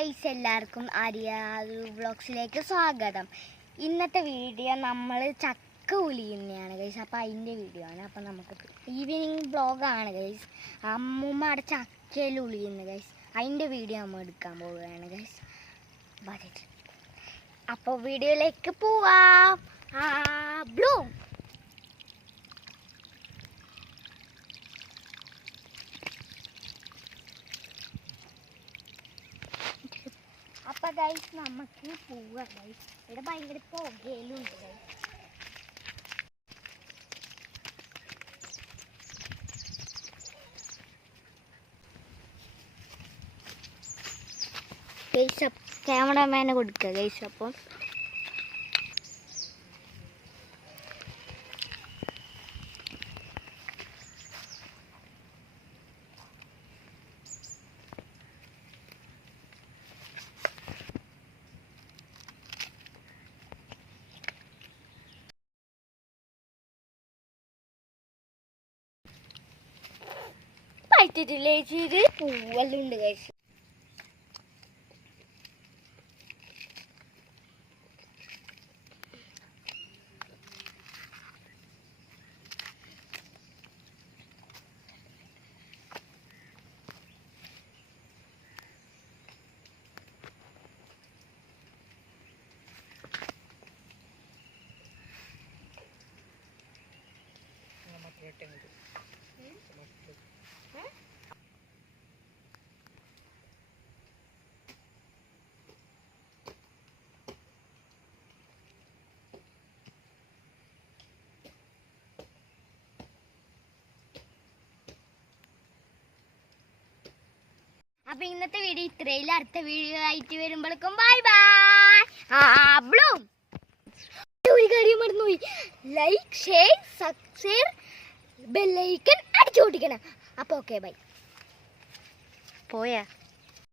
Guys, എല്ലാവർക്കും ആര്യാദു വ്ളോഗ്സിലേക്ക് സ്വാഗതം. ഇന്നത്തെ വീഡിയോ നമ്മൾ ചക്ക ഉലിയുന്നതാണ് ഗൈസ്. അപ്പോൾ അതിൻ്റെ വീഡിയോ ആണ്. അപ്പോൾ നമുക്ക് ഈവനിങ് വ്ളോഗാണ് ഗൈസ്. അമ്മൂമ്മ അവിടെ ചക്കയിൽ ഉളിയുന്നു ഗൈസ്. അതിൻ്റെ വീഡിയോ നമ്മൾ എടുക്കാൻ പോവുകയാണ് ഗൈസ്. ബജറ്റ്. അപ്പോൾ വീഡിയോയിലേക്ക് പോവാം. ബ്ലൂ അപ്പോൾ ഗൈസ് നമുക്ക് പോവാം ഗൈസ്. ഇവിടെ ഭയങ്കര പുകയിലുണ്ട് ഗൈസ്. ക്യാമറമാനെ കൊടുക്കുക ഗൈസ്. അപ്പോൾ പറ്റിട്ടില്ലേ ചെയ്ത് പൂവെല്ലാം ഉണ്ട് ഗൈസ്. അപ്പൊ ഇന്നത്തെ വീഡിയോ ഇത്രയില്ല. അടുത്ത വീഡിയോ ആയിട്ട് വരുമ്പോഴേക്കും ബൈ ബൈ. ബ്ലൂ ഒരു കാര്യം മറന്നുപോയി. ലൈക്ക്, ഷെയർ, സബ്സ്ക്രൈബ്, ബെല്ലൈക്കൺ അടിച്ചു പൊട്ടിക്കണം. അപ്പൊ ഓക്കെ ബൈ. പോയാ.